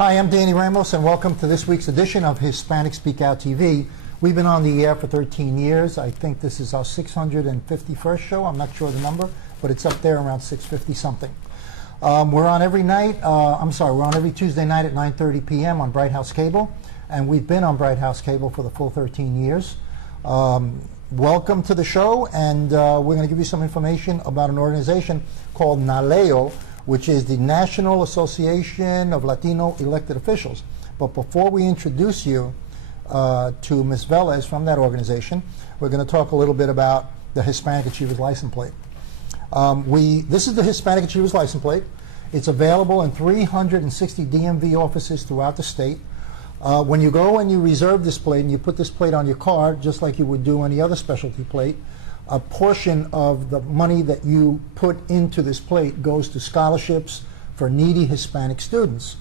Hi, I'm Danny Ramos, and welcome to this week's edition of Hispanic Speakout TV. We've been on the air for 13 years. I think this is our 651st show. I'm not sure the number, but it's up there around 650 something. We're on every night, we're on every Tuesday night at 9:30 p.m. on Bright House Cable, and we've been on Bright House Cable for the full 13 years. Welcome to the show, and we're going to give you some information about an organization called NALEO, which is the National Association of Latino Elected Officials. But before we introduce you to Ms. Velez from that organization, we're going to talk a little bit about the Hispanic Achievers License Plate. This is the Hispanic Achievers License Plate. It's available in 360 DMV offices throughout the state. When you go and you reserve this plate and you put this plate on your car, just like you would do any other specialty plate, a portion of the money that you put into this plate goes to scholarships for needy Hispanic students.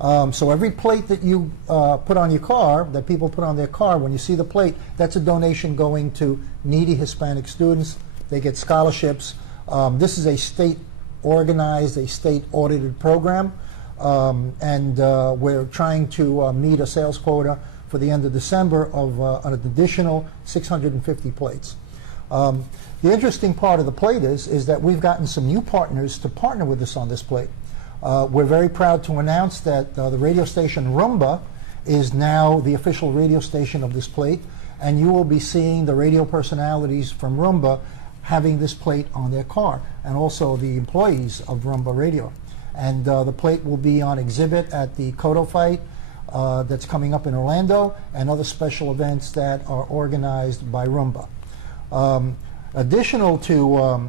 So every plate that you put on your car, that people put on their car, when you see the plate, that's a donation going to needy Hispanic students. They get scholarships. This is a state organized, a state audited program, and we're trying to meet a sales quota for the end of December of an additional 650 plates. The interesting part of the plate is that we've gotten some new partners to partner with us on this plate. We're very proud to announce that the radio station Rumba is now the official radio station of this plate, and you will be seeing the radio personalities from Rumba having this plate on their car, and also the employees of Rumba Radio. And the plate will be on exhibit at the Kodo fight that's coming up in Orlando, and other special events that are organized by Rumba. Additional to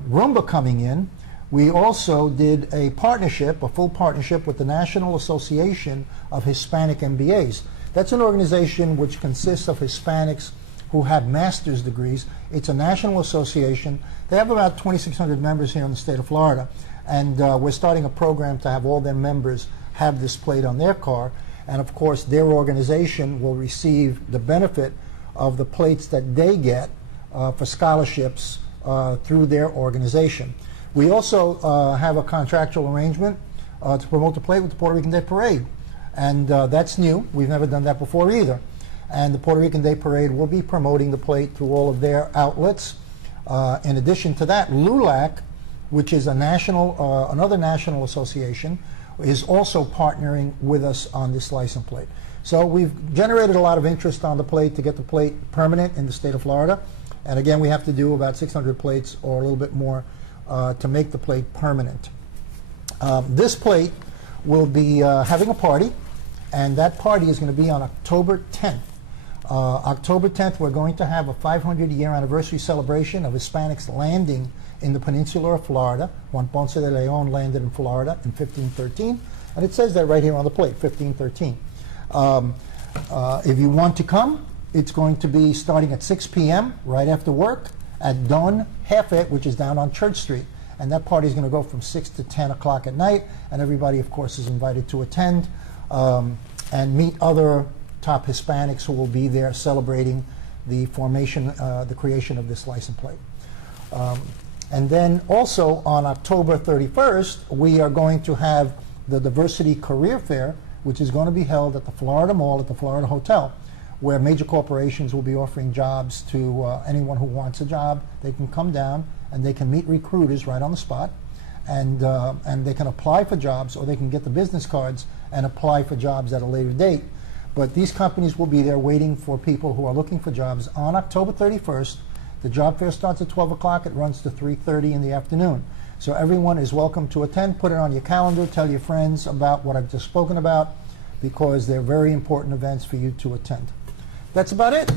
Rumba coming in, we also did a partnership, a full partnership with the National Association of Hispanic MBAs. That's an organization which consists of Hispanics who have master's degrees. It's a national association. They have about 2,600 members here in the state of Florida, and we're starting a program to have all their members have this plate on their car, and of course their organization will receive the benefit of the plates that they get for scholarships through their organization. We also have a contractual arrangement to promote the plate with the Puerto Rican Day Parade, and that's new. We've never done that before either. And the Puerto Rican Day Parade will be promoting the plate through all of their outlets. In addition to that, LULAC, which is another national association, is also partnering with us on this license plate. So we've generated a lot of interest on the plate to get the plate permanent in the state of Florida. And again, we have to do about 600 plates or a little bit more to make the plate permanent. This plate will be having a party, and that party is going to be on October 10th. October 10th, we're going to have a 500-year anniversary celebration of Hispanics landing in the peninsula of Florida. Juan Ponce de Leon landed in Florida in 1513, and it says that right here on the plate, 1513. If you want to come, it's going to be starting at 6 p.m. right after work at Don Jefe, which is down on Church Street. And that party is going to go from 6 to 10 o'clock at night. And everybody, of course, is invited to attend and meet other top Hispanics who will be there celebrating the formation, the creation of this license plate. And then also on October 31st, we are going to have the Diversity Career Fair, which is going to be held at the Florida Mall at the Florida Hotel, where major corporations will be offering jobs to anyone who wants a job. They can come down and they can meet recruiters right on the spot, and they can apply for jobs, or they can get the business cards and apply for jobs at a later date. But these companies will be there waiting for people who are looking for jobs on October 31st. The job fair starts at 12 o'clock. It runs to 3:30 in the afternoon. So everyone is welcome to attend. Put it on your calendar. Tell your friends about what I've just spoken about, because they're very important events for you to attend. That's about it.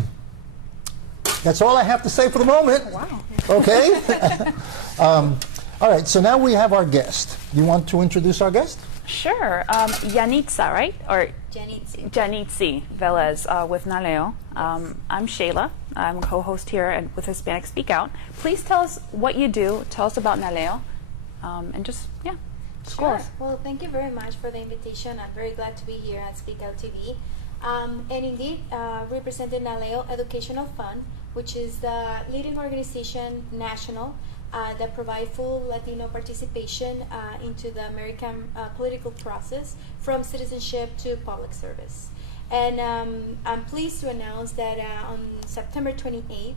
That's all I have to say for the moment. Wow. Okay? All right, so now we have our guest. You want to introduce our guest? Sure. Yanitza, right? Or Janitzi Velez with NALEO. I'm Shayla. I'm a co-host here with Hispanic Speakout. Please tell us what you do. Tell us about NALEO. And just, yeah, sure. Well, thank you very much for the invitation. I'm very glad to be here at Speakout TV. And indeed, representing NALEO Educational Fund, which is the leading organization national that provide full Latino participation into the American political process, from citizenship to public service. And I'm pleased to announce that on September 28th,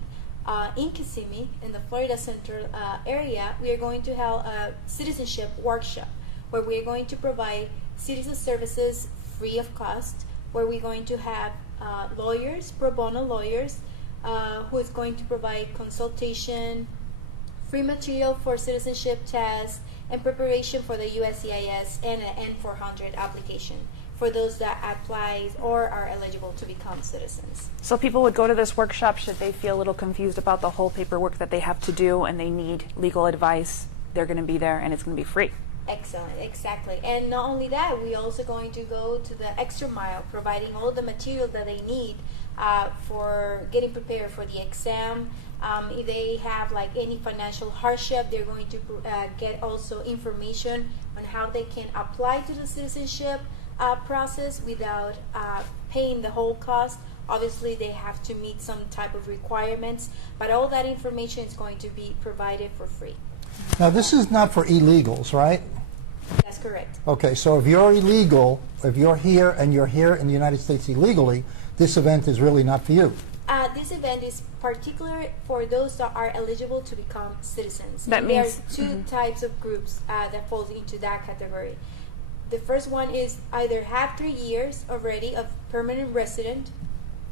in Kissimmee, in the Florida Central area, we are going to have a citizenship workshop where we are going to provide citizen services free of cost, where we're going to have lawyers, pro bono lawyers, who is going to provide consultation, free material for citizenship tests, and preparation for the USCIS and an N400 application for those that apply or are eligible to become citizens. So people would go to this workshop should they feel a little confused about the whole paperwork that they have to do and they need legal advice. They're going to be there and it's going to be free. Excellent, exactly. And not only that, we're also going to go to the extra mile, providing all the material that they need for getting prepared for the exam. If they have like any financial hardship, they're going to get also information on how they can apply to the citizenship process without paying the whole cost. Obviously, they have to meet some type of requirements, but all that information is going to be provided for free. Now, this is not for illegals, right? That's correct. Okay, so if you're illegal, if you're here and you're here in the United States illegally, this event is really not for you. This event is particular for those that are eligible to become citizens. That and means there are two types of groups that fall into that category. The first one is either have 3 years already of permanent resident,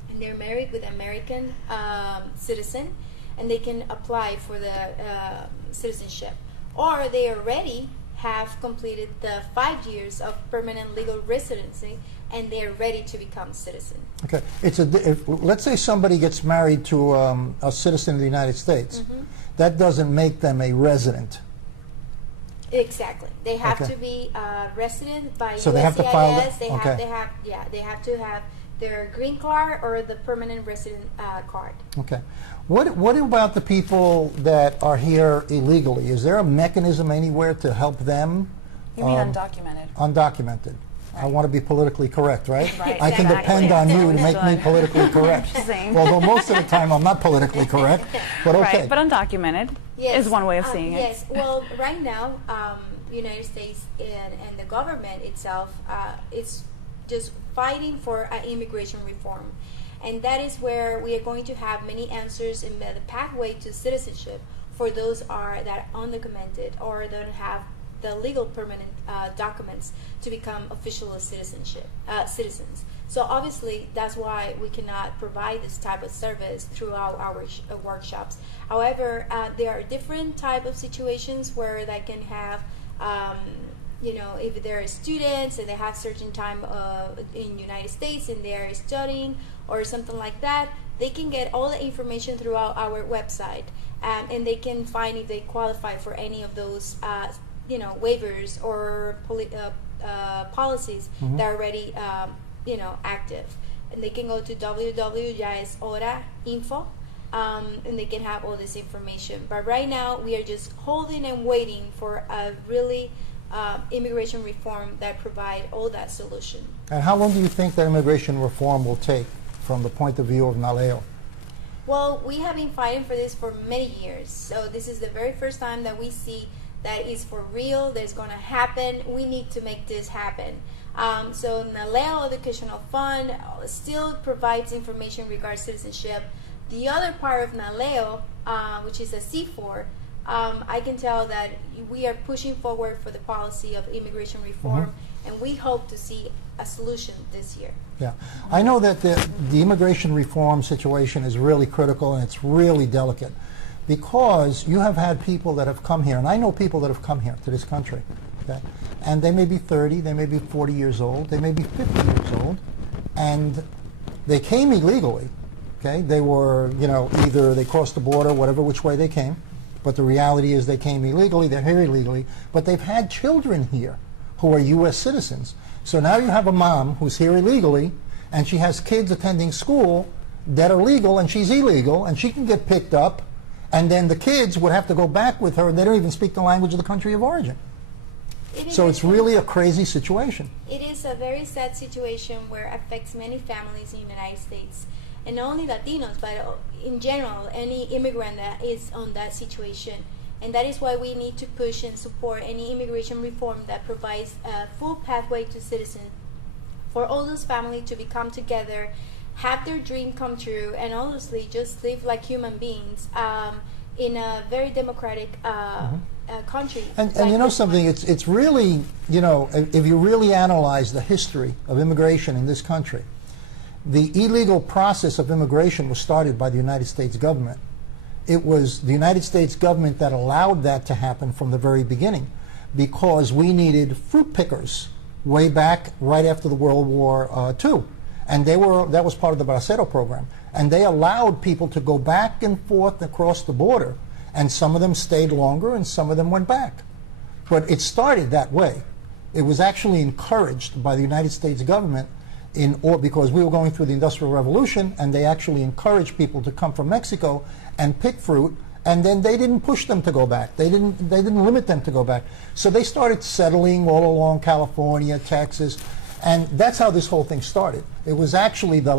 and they're married with American citizen, and they can apply for the citizenship, or they already have completed the 5 years of permanent legal residency and they're ready to become citizen. Okay, let's say somebody gets married to a citizen of the United States. Mm-hmm. That doesn't make them a resident. Exactly, they have Okay. to be resident by So USCIS. they have to file that- They okay. have to have their green card or the permanent resident card. Okay. What about the people that are here illegally? Is there a mechanism anywhere to help them? You mean undocumented? Undocumented. I want to be politically correct, right? Right, I can exactly. depend on you to make me Understood. politically correct. Saying. Although most of the time I'm not politically correct, but okay. Right, but undocumented is one way of seeing it. Yes, well, right now, United States and the government itself is just fighting for immigration reform. And that is where we are going to have many answers in the pathway to citizenship for those that are undocumented or don't have the legal permanent documents to become official citizens. So obviously that's why we cannot provide this type of service throughout our workshops. However, there are different type of situations where they can have if they're students and they have certain time in United States and they're studying or something like that, they can get all the information throughout our website, and they can find if they qualify for any of those waivers or policies that are already active. And they can go to www.yaeshora.info, and they can have all this information. But right now we are just holding and waiting for a really immigration reform that provide all that solution. And how long do you think that immigration reform will take from the point of view of NALEO? Well, we have been fighting for this for many years. So this is the very first time that we see that is for real, that's going to happen. We need to make this happen. So NALEO Educational Fund still provides information regarding citizenship. The other part of NALEO, which is a C4, I can tell that we are pushing forward for the policy of immigration reform, and we hope to see a solution this year. Yeah, I know that the immigration reform situation is really critical and it's really delicate because you have had people that have come here, and I know people that have come here to this country, okay? And they may be 30, they may be 40 years old, they may be 50 years old, and they came illegally, okay? They were, either they crossed the border, whatever which way they came, but the reality is they came illegally, they're here illegally, but they've had children here who are U.S. citizens. So now you have a mom who's here illegally, and she has kids attending school that are legal, and she's illegal, and she can get picked up, and then the kids would have to go back with her, and they don't even speak the language of the country of origin. So it's really a crazy situation. It is a very sad situation where it affects many families in the United States. And not only Latinos, but in general, any immigrant that is on that situation, And that is why we need to push and support any immigration reform that provides a full pathway to citizenship for all those families to become together, have their dream come true, and honestly just live like human beings in a very democratic country. And you know something, it's really, you know, if you really analyze the history of immigration in this country, the illegal process of immigration was started by the United States government. It was the United States government that allowed that to happen from the very beginning, because we needed fruit pickers way back right after the World War II. And that was part of the Bracero program. And they allowed people to go back and forth across the border, and some of them stayed longer and some of them went back. But it started that way. It was actually encouraged by the United States government because we were going through the Industrial Revolution, and they actually encouraged people to come from Mexico and pick fruit, and then they didn't push them to go back. They didn't limit them to go back. So they started settling all along California, Texas, and that's how this whole thing started. It was actually the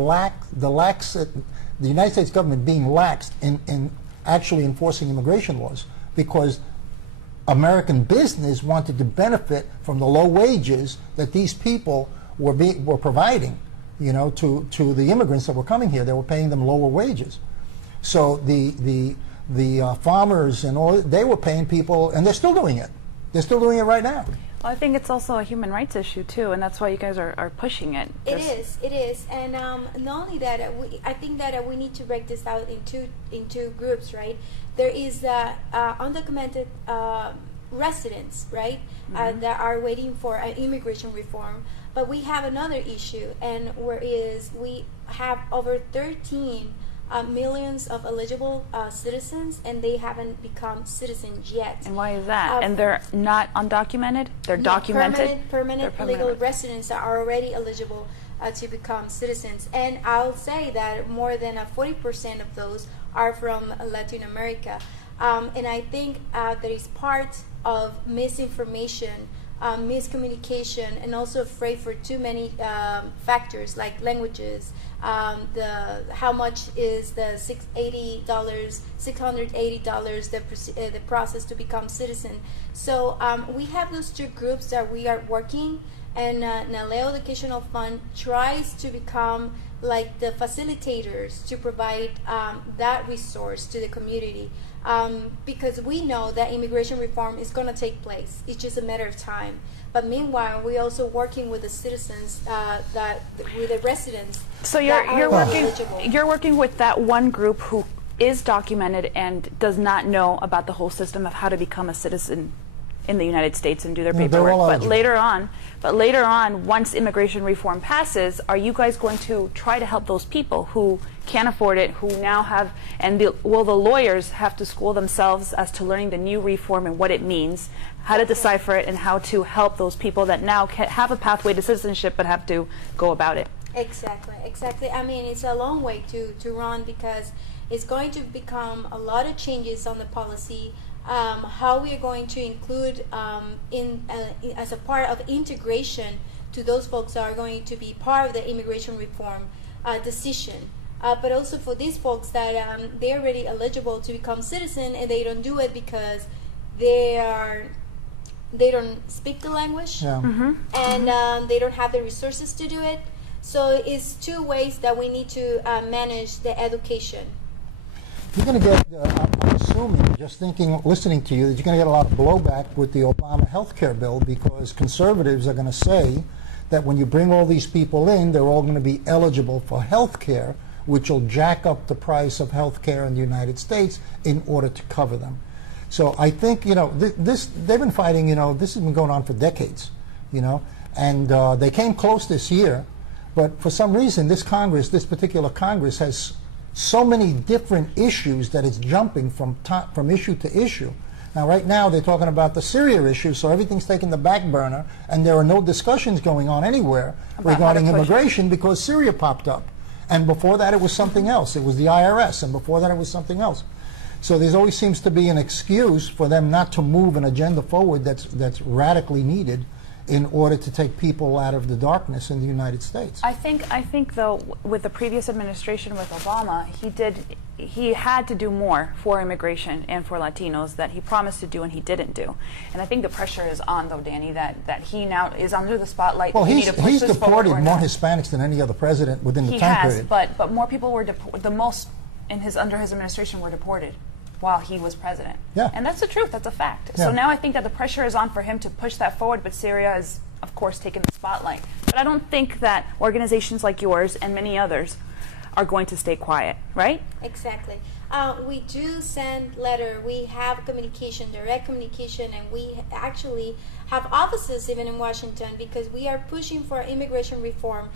United States government being lax in actually enforcing immigration laws, because American business wanted to benefit from the low wages that these people were providing, you know, to the immigrants that were coming here. They were paying them lower wages. So the farmers and all, they were paying people, and they're still doing it. They're still doing it right now. Well, I think it's also a human rights issue too, and that's why you guys are pushing it. It is, and not only that, I think that we need to break this out into groups, right? There is undocumented residents, right, that are waiting for immigration reform, but we have another issue, and whereas we have over 13 millions of eligible citizens, and they haven't become citizens yet. And why is that? And they're not undocumented? They're documented? Permanent legal residents that are already eligible to become citizens. And I'll say that more than 40% of those are from Latin America. And I think that is part of misinformation, miscommunication, and also afraid for too many factors like languages. How much is the $680 the process to become citizen? So we have those two groups that we are working, and NALEO Educational Fund tries to become like the facilitators to provide that resource to the community, because we know that immigration reform is going to take place. It's just a matter of time. But meanwhile, we're also working with the citizens, with the residents. So you're working with that one group who is documented and does not know about the whole system of how to become a citizen in the United States and do their paperwork. But later on, once immigration reform passes, are you guys going to try to help those people who can't afford it, who now have, will the lawyers have to school themselves as to learning the new reform and what it means, how to decipher it, and how to help those people that now have a pathway to citizenship but have to go about it? Exactly. I mean, it's a long way to run, because it's going to become a lot of changes on the policy. How we are going to include as a part of integration to those folks that are going to be part of the immigration reform decision. But also for these folks that they're already eligible to become citizen, and they don't do it because they don't speak the language, and they don't have the resources to do it. So it's two ways that we need to manage the education. You're going to get, I'm assuming, just listening to you, that you're going to get a lot of blowback with the Obama health care bill, because conservatives are going to say that when you bring all these people in, they're all going to be eligible for health care, which will jack up the price of health care in the United States in order to cover them. So I think, you know, they've been fighting, you know, this has been going on for decades, you know, and they came close this year, but for some reason this particular Congress has so many different issues that it's jumping from issue to issue. Now, right now, they're talking about the Syria issue, so everything's taken the back burner, and there are no discussions going on anywhere regarding immigration because Syria popped up. And before that, it was something else. It was the IRS, and before that, it was something else. So there always seems to be an excuse for them not to move an agenda forward that's radically needed in order to take people out of the darkness in the United States. I think though, with the previous administration with Obama, he had to do more for immigration and for Latinos that he promised to do and he didn't do. And I think the pressure is on, though, Danny, that he now is under the spotlight. Well, We need he's to push this forward deported or more not. Hispanics than any other president within the He time has, period. but more people were the most under his administration were deported while he was president. Yeah. And that's the truth. That's a fact. Yeah. So now I think that the pressure is on for him to push that forward, but Syria is, of course, taking the spotlight. But I don't think that organizations like yours and many others are going to stay quiet, right? Exactly. We do send letter. We have communication, direct communication, and we actually have offices even in Washington because we are pushing for immigration reform.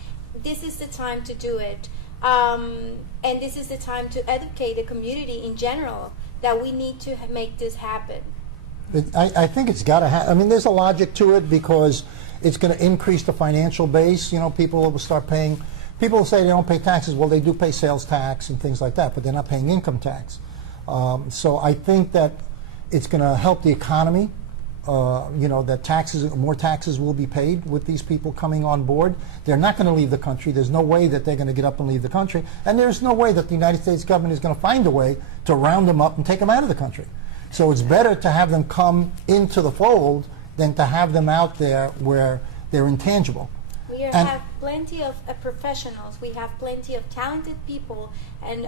This is the time to do it. And this is the time to educate the community in general that we need to make this happen. I think it's got to happen. I mean, there's a logic to it because it's going to increase the financial base. You know, people will start paying. People say they don't pay taxes. Well, they do pay sales tax and things like that, but they're not paying income tax. So I think that it's going to help the economy. You know, that more taxes will be paid with these people coming on board. They're not going to leave the country. There's no way that they're going to get up and leave the country. And there's no way that the United States government is going to find a way to round them up and take them out of the country. So it's better to have them come into the fold than to have them out there where they're intangible. We have plenty of professionals. We have plenty of talented people and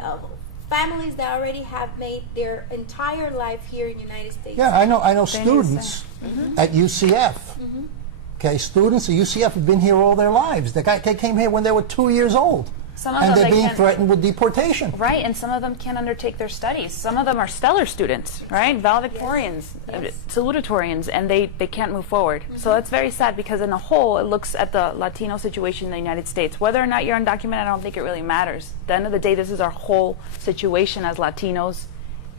families that already have made their entire life here in the United States. Yeah, I know students at UCF. Okay, students at UCF have been here all their lives. They came here when they were 2 years old. Some of And them they're they being can't- threatened with deportation. Right, and some of them can't undertake their studies. Some of them are stellar students, right? Valedictorians, salutatorians, and they can't move forward. So it's very sad because in the whole, it looks at the Latino situation in the United States. Whether or not you're undocumented, I don't think it really matters. At the end of the day, this is our whole situation as Latinos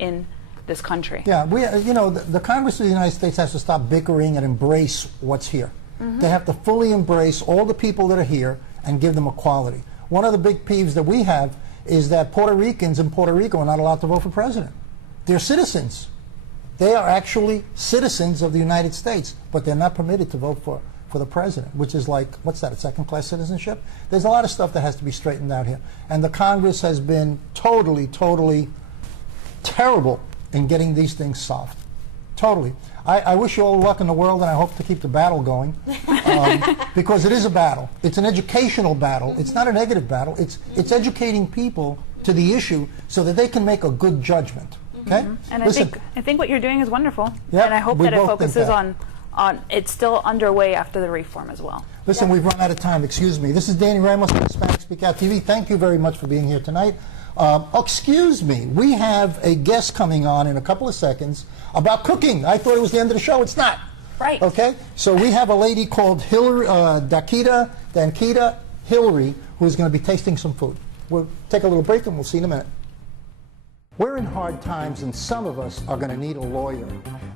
in this country. Yeah, you know, the Congress of the United States has to stop bickering and embrace what's here. They have to fully embrace all the people that are here and give them equality. One of the big peeves that we have is that Puerto Ricans in Puerto Rico are not allowed to vote for president. They're citizens. They are actually citizens of the United States, but they're not permitted to vote for the president, which is like, what's that, a second-class citizenship? There's a lot of stuff that has to be straightened out here. And the Congress has been totally, totally terrible in getting these things solved. Totally. I wish you all luck in the world, and I hope to keep the battle going, because it is a battle. It's an educational battle. It's not a negative battle. It's educating people to the issue so that they can make a good judgment. Okay? And Listen, I think what you're doing is wonderful. Yep, And I hope we that it both think focuses that. on it's still underway after the reform as well. Listen, we've run out of time. Excuse me. This is Danny Ramos from Hispanic Speak Out TV. Thank you very much for being here tonight. Excuse me. We have a guest coming on in a couple of seconds about cooking. I thought it was the end of the show. It's not. Right. Okay? So we have a lady called Hillary, Dankita Hillary, who's going to be tasting some food. We'll take a little break and we'll see you in a minute. We're in hard times and some of us are going to need a lawyer.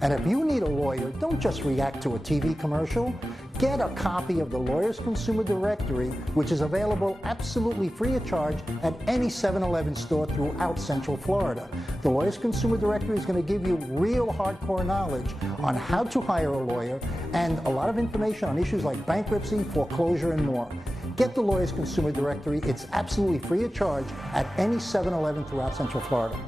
And if you need a lawyer, don't just react to a TV commercial. Get a copy of the Lawyers Consumer Directory, which is available absolutely free of charge at any 7-Eleven store throughout Central Florida. The Lawyers Consumer Directory is going to give you real hardcore knowledge on how to hire a lawyer and a lot of information on issues like bankruptcy, foreclosure, and more. Get the Lawyers Consumer Directory. It's absolutely free of charge at any 7-Eleven throughout Central Florida.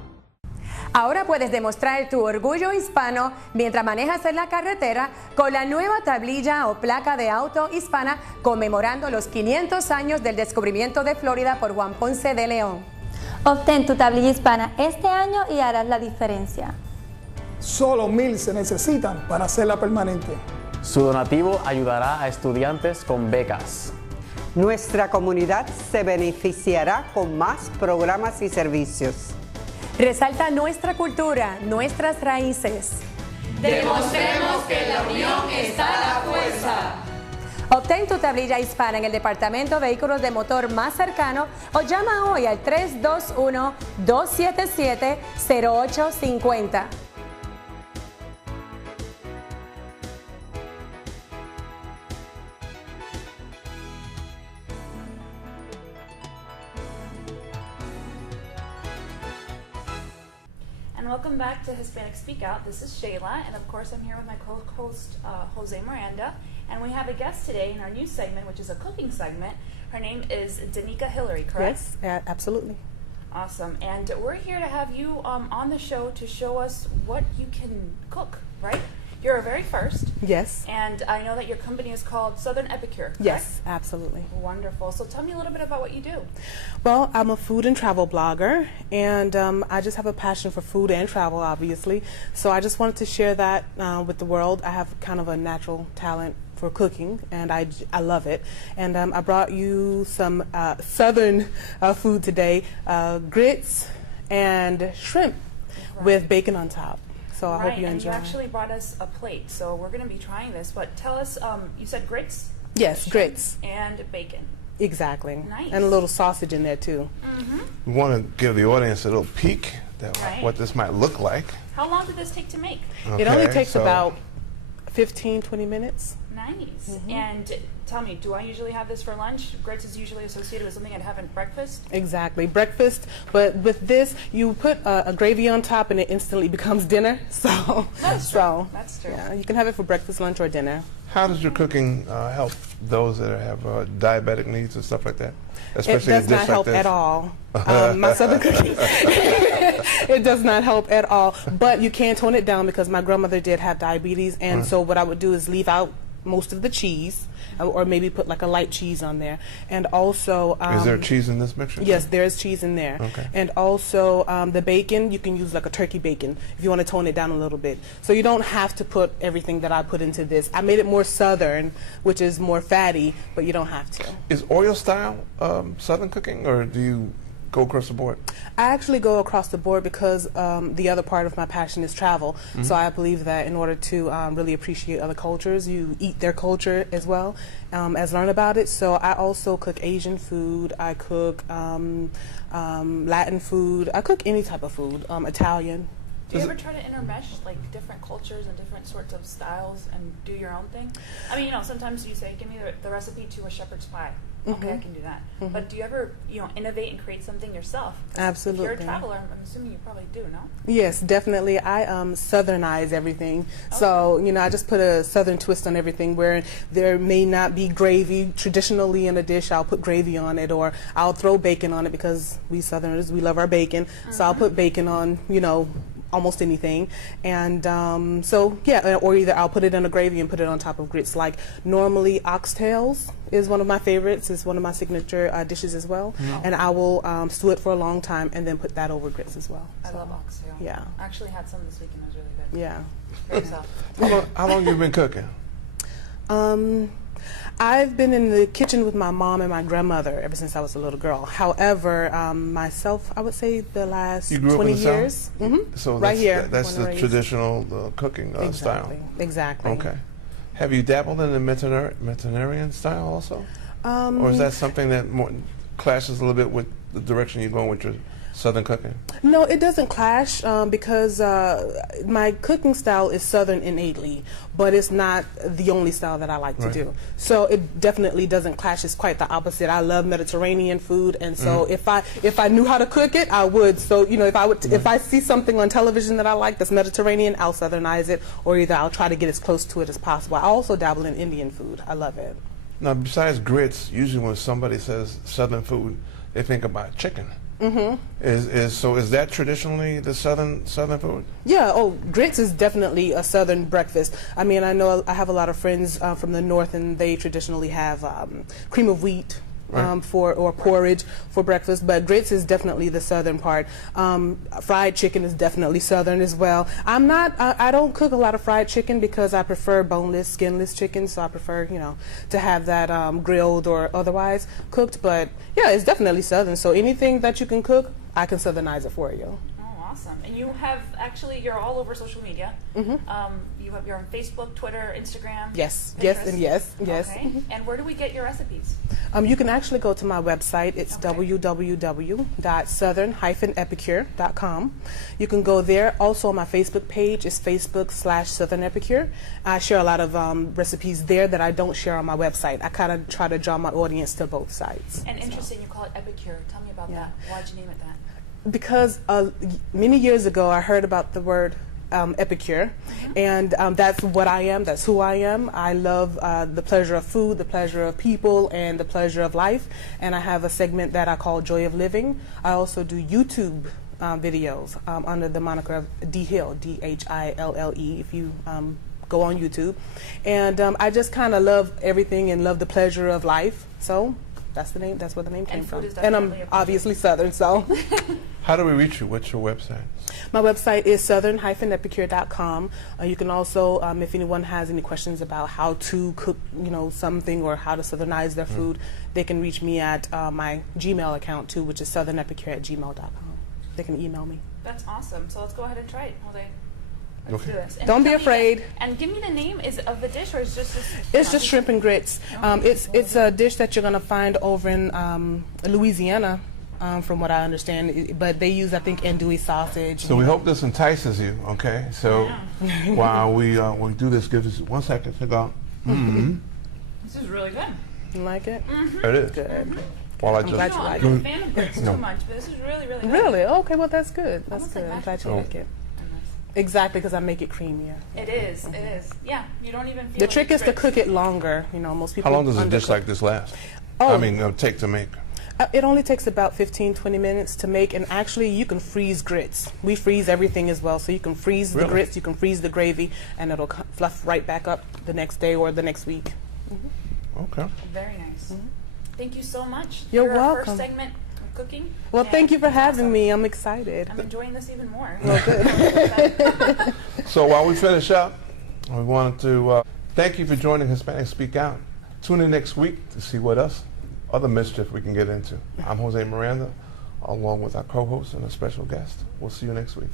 Ahora puedes demostrar tu orgullo hispano mientras manejas en la carretera con la nueva tablilla o placa de auto hispana conmemorando los 500 años del descubrimiento de Florida por Juan Ponce de León. Obtén tu tablilla hispana este año y harás la diferencia. Solo 1,000 se necesitan para hacerla permanente. Su donativo ayudará a estudiantes con becas. Nuestra comunidad se beneficiará con más programas y servicios. Resalta nuestra cultura, nuestras raíces. Demostremos que en la unión está la fuerza. Obtén tu tablilla hispana en el Departamento de Vehículos de Motor más cercano o llama hoy al 321-277-0850. And welcome back to Hispanic Speak Out. This is Shayla, and of course I'm here with my co-host Jose Miranda. And we have a guest today in our new segment, which is a cooking segment. Her name is Danica Hillary, correct? Yes, absolutely. Awesome. And we're here to have you on the show to show us what you can cook, right? You're our very first. Yes. And I know that your company is called Southern Epicure, correct? Yes, absolutely. Wonderful. So tell me a little bit about what you do. Well, I'm a food and travel blogger, and I just have a passion for food and travel, obviously. So I just wanted to share that with the world. I have kind of a natural talent for cooking, and I love it. And I brought you some Southern food today, grits and shrimp with bacon on top. So I hope you enjoy. And you actually brought us a plate, so we're going to be trying this. But tell us, you said grits? Yes, grits. And bacon. Exactly. Nice. And a little sausage in there too. We want to give the audience a little peek at what this might look like. How long did this take to make? Okay, it only takes about 15, 20 minutes. Nice. And tell me, do I usually have this for lunch? Grits is usually associated with something I'd have at breakfast? Exactly, breakfast. But with this, you put a gravy on top and it instantly becomes dinner. So that's true. That's true. Yeah, you can have it for breakfast, lunch, or dinner. How does your cooking help those that have diabetic needs and stuff like that? Especially it does not help at all. My Southern cooking, it does not help at all. But you can tone it down because my grandmother did have diabetes, and so what I would do is leave out most of the cheese, or maybe put like a light cheese on there. And also, is there cheese in this mixture? Yes, there is cheese in there. Okay. And also the bacon, you can use like a turkey bacon if you want to tone it down a little bit. So you don't have to put everything that I put into this. I made it more Southern, which is more fatty, but you don't have to. Is oil style Southern cooking, or do you go across the board? I actually go across the board because the other part of my passion is travel. So I believe that in order to really appreciate other cultures, you eat their culture as well as learn about it. So I also cook Asian food, I cook Latin food, I cook any type of food, Italian. Do you ever try to intermesh like different cultures and different sorts of styles and do your own thing? I mean, you know, sometimes you say, give me the recipe to a shepherd's pie. Okay, I can do that. But do you ever, innovate and create something yourself? Absolutely. If you're a traveler, I'm assuming you probably do, no? Yes, definitely. I Southernize everything. Okay. So, I just put a Southern twist on everything where there may not be gravy. Traditionally in a dish, I'll put gravy on it, or I'll throw bacon on it because we Southerners, we love our bacon. So I'll put bacon on, almost anything. And so, yeah, or either I'll put it in a gravy and put it on top of grits. Like normally oxtails is one of my favorites. It's one of my signature dishes as well. And I will stew it for a long time and then put that over grits as well. I love oxtail. Yeah. I actually had some this weekend. It was really good. Yeah. Very soft. How long have you been cooking? I've been in the kitchen with my mom and my grandmother ever since I was a little girl. However, myself, I would say the last 20 years. So right here. That's the traditional cooking style. Exactly. Okay. Have you dabbled in the Mediterranean style also? Or is that something that more clashes a little bit with the direction you're going with your Southern cooking? No, it doesn't clash because my cooking style is Southern innately, but it's not the only style that I like to do. So it definitely doesn't clash. It's quite the opposite. I love Mediterranean food, and so if I knew how to cook it, I would. So if I see something on television that I like that's Mediterranean, I'll Southernize it, or either I'll try to get as close to it as possible. I also dabble in Indian food. I love it. Now, besides grits, usually when somebody says Southern food, they think about chicken. Is that traditionally the Southern food? Yeah. Oh, grits is definitely a Southern breakfast. I mean, I know I have a lot of friends from the North, and they traditionally have cream of wheat. Or porridge for breakfast, but grits is definitely the Southern part. Fried chicken is definitely Southern as well. I don't cook a lot of fried chicken because I prefer boneless, skinless chicken, so I prefer, to have that grilled or otherwise cooked, but yeah, it's definitely Southern, so anything that you can cook, I can Southernize it for you. Awesome. And you have you're all over social media. You're on Facebook, Twitter, Instagram. Yes, Pinterest. yes, and yes, yes. Okay. And where do we get your recipes? You can actually go to my website. It's www.southern-epicure.com. You can go there. Also, on my Facebook page is Facebook/Southern Epicure. I share a lot of recipes there that I don't share on my website. I kind of try to draw my audience to both sides. And interesting, you call it Epicure. Tell me about that. Why'd you name it that? Because many years ago I heard about the word epicure, and that's what I am. That's who I am. I love the pleasure of food, the pleasure of people, and the pleasure of life. And I have a segment that I call Joy of Living. I also do YouTube videos under the moniker of D Hill, D-H-I-L-L-E, if you go on YouTube. And I just kind of love everything and love the pleasure of life. So that's the name. That's where the name came from. And I'm obviously Southern, so. How do we reach you? What's your website? My website is southern-epicure.com. You can also, if anyone has any questions about how to cook, something, or how to southernize their food, they can reach me at my Gmail account too, which is southernepicure@gmail.com. They can email me. That's awesome. So let's go ahead and try it, Jose. Let's do this. And Don't be tell me afraid. and give me the name of the dish, or is just this? It's just shrimp and grits. It's a dish that you're gonna find over in Louisiana, from what I understand. But they use, I think, andouille sausage. So we hope this entices you. Okay. So while we do this, give us 1 second to go. This is really good. You like it? It is Good. While I'm glad you like I'm it. not a fan of grits too much, but this is really, really good. Really? Okay. Well, that's good. That's Almost good. like I'm glad you mashed like it. Exactly, because I make it creamier. It is. It is. Yeah. You don't even feel The like trick it's is to grits. cook it longer. Most people. How long does a dish undercook. like this last? Oh. I mean, take to make. It only takes about 15-20 minutes to make, and actually you can freeze grits. We freeze everything as well, so you can freeze the grits, you can freeze the gravy, and it'll fluff right back up the next day or the next week. Okay. Very nice. Thank you so much. You're for our welcome. first segment of cooking. Well, thank you for it's having awesome. me. I'm excited. I'm enjoying this even more. Well, good. So while we finish up, we wanted to thank you for joining Hispanic Speak Out. Tune in next week to see what other mischief we can get into. I'm Jose Miranda, along with our co-host and a special guest. We'll see you next week.